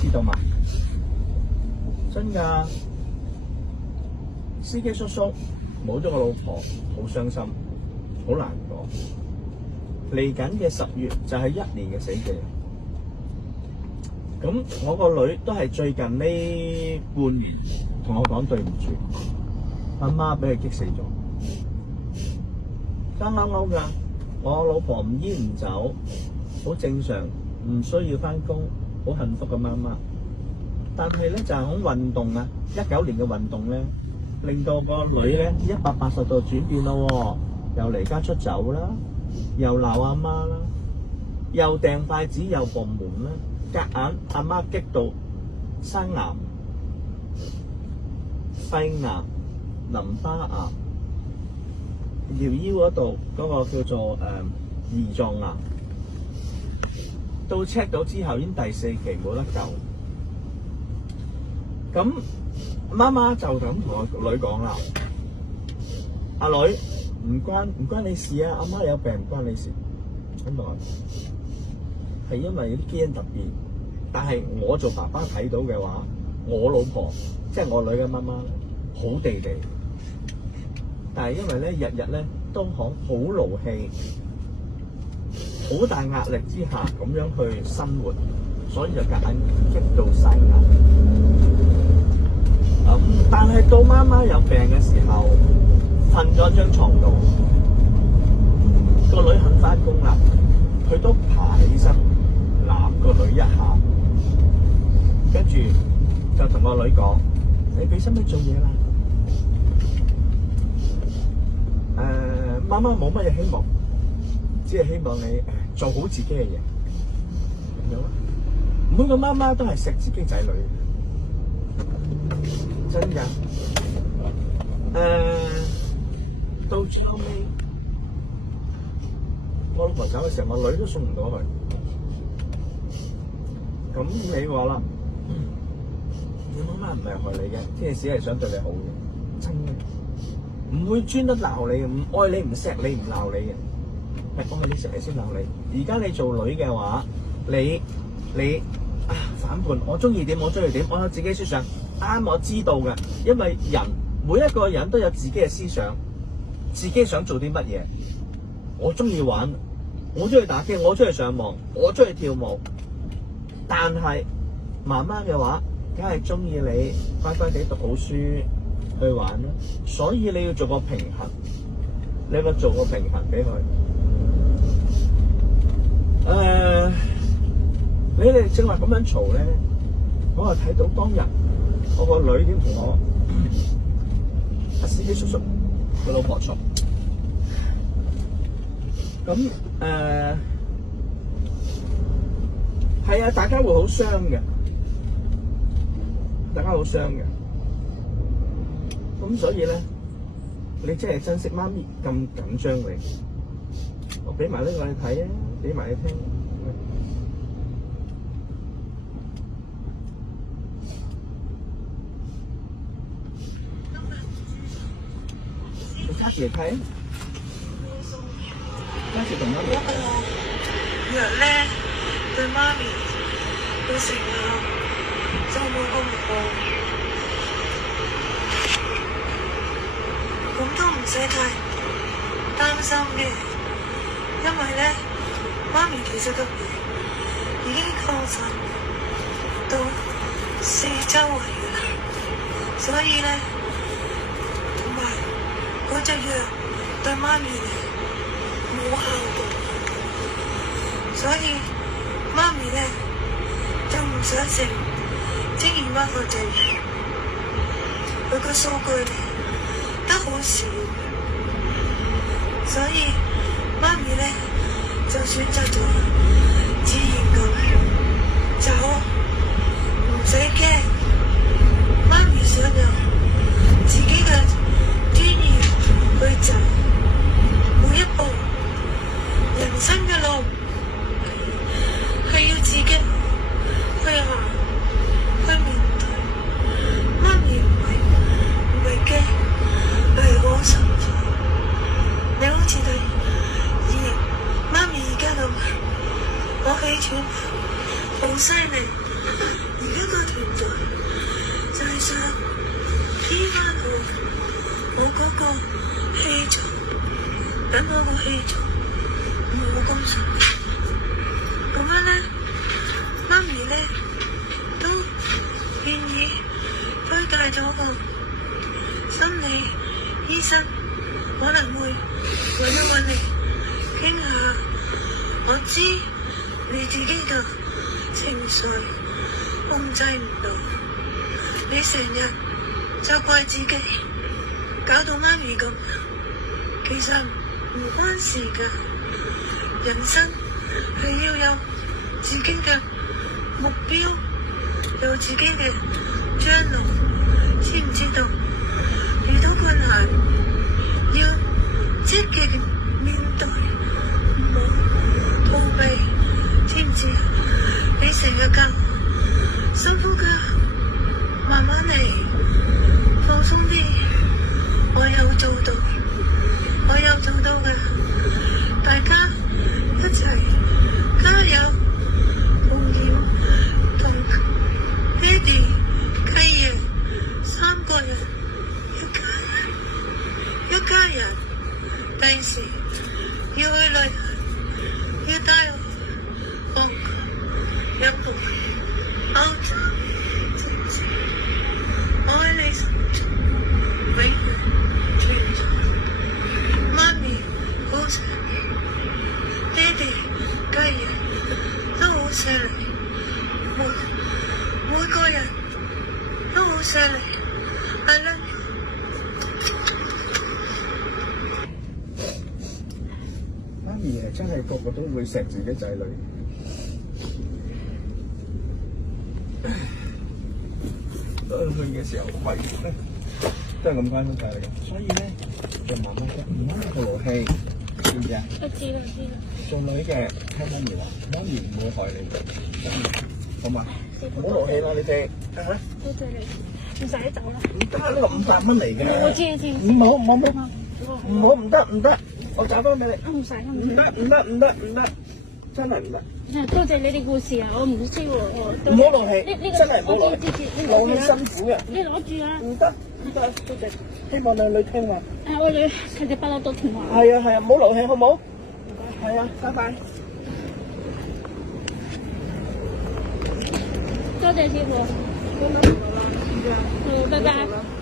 知道嘛？真㗎，司機叔叔冇咗個老婆，好傷心，好難過。嚟緊嘅10月就係1年嘅死期。咁我個女都係最近呢半年同我講對唔住，阿媽俾佢激死咗。啱啱㗎，我老婆唔醫唔走，好正常，唔需要返工，好幸福嘅媽媽。但係咧就係喺運動啊，19年嘅運動咧，令到個女咧180度轉變咯喎，又離家出走啦，又鬧阿媽啦，又掟筷子又bom門啦，夾硬阿媽激到生癌、肺癌、淋巴癌，條腰嗰度嗰個叫做胰臟癌，到 check 到之後已經第4期冇得救。咁媽媽就咁同我女講啦，阿女唔關你事啊，阿媽有病唔關你事。咁我係因為啲基因突變，但係我做爸爸睇到嘅話，我老婆即係我女嘅媽媽好地地，但係因為咧日日咧都好勞氣，好大壓力之下咁樣去生活，所以就夾硬激到生癌。但係到媽媽有病嘅時候，瞓咗張床度，個女肯返工啦，佢都爬起身攬個女一下，跟住就同個女講：你俾心機做嘢啦。媽媽冇乜嘢希望，只係希望你做好自己嘅嘢。咁樣，每個媽媽都係錫自己仔女。真㗎，到最後尾，我老婆走嘅時候，我女都送唔到去。咁你話啦，你媽媽唔係害你嘅，天使係想對你好嘅，真嘅，唔會專登鬧你嘅，唔愛你唔錫你唔鬧你嘅，係愛你錫你先鬧你。而家你做女嘅話，你反叛，我中意點我中意點，我有自己思想。啱，我知道嘅，因為每一個人都有自己嘅思想，自己想做啲乜嘢。我中意玩，我中意打機，我中意上網，我中意跳舞。但係媽媽嘅話，梗係中意你乖乖地讀好書去玩啦。所以你要做個平衡，你咪做個平衡俾佢。你哋正話咁樣嘈咧，我係睇到當日。我個女點同我阿司機叔叔佢老婆嘈，咁係啊，大家會好傷嘅，咁所以咧，你真係珍惜媽咪咁緊張你，我俾埋呢個你睇啊，俾埋你聽。家姐睇，家姐同媽咪。藥咧對媽咪對成日就冇咁好，咁都唔使太擔心嘅，因為咧媽咪其實個病已經擴散到4周圍嘅啦，所以咧同埋嗰隻藥對媽咪冇效果，所以媽咪咧就唔想食精兒媽嗰隻藥，佢個數據得好少，所以媽咪咧就選擇咗自然咁走，唔使驚，媽咪想有自己嘅專業去走，每一步人生嘅路係要自己去行去面對。媽咪唔係驚，係好心痛。你好似媽咪而家咁，我氣喘好犀利。氣咗，冇咁順利。咁樣咧，媽咪咧都願意推介咗個心理醫生，可能會揾你傾下。我知你自己嘅情緒控制唔到，你成日責怪自己，搞到媽咪咁。其實唔關事㗎，人生係要有自己嘅目標，有自己嘅將來，知唔知道？遇到困難要積極面對，唔好逃避，知唔知？你成日咁深呼吸，慢慢嚟，放鬆啲，我有做到。我有做到嘅，大家一齊加油！紅葉同爹哋、契爺三個人，一家人，第時要去旅行，要帶我韓國、日本、歐洲，知唔知？我喺你心中永遠存在。媽咪好錫你，爹哋、家人都好錫你，每個人都好錫你。I love you。媽咪係真係個個都會錫自己仔女。去嘅時候為咧都係咁翻翻曬嚟嘅，所以咧就慢慢唔好過勞氣，知唔知啊？我知啦。做女嘅聽媽咪啦，媽咪唔會害你嘅，好嘛？唔好勞氣啦，你哋嚇。多謝你，唔使走啦。唔得，呢個500蚊嚟嘅。我知。唔得，我找翻俾你。唔使。唔得，真係唔得。多謝你哋故事啊，我唔知喎。唔好勞氣，真係唔好勞氣，勞氣辛苦嘅。你攞住啊。唔得，多謝。希望你女聽話。我女佢哋不嬲都聽話。係啊，唔好勞氣，好冇？係啊，拜拜。多謝師傅。好，拜拜。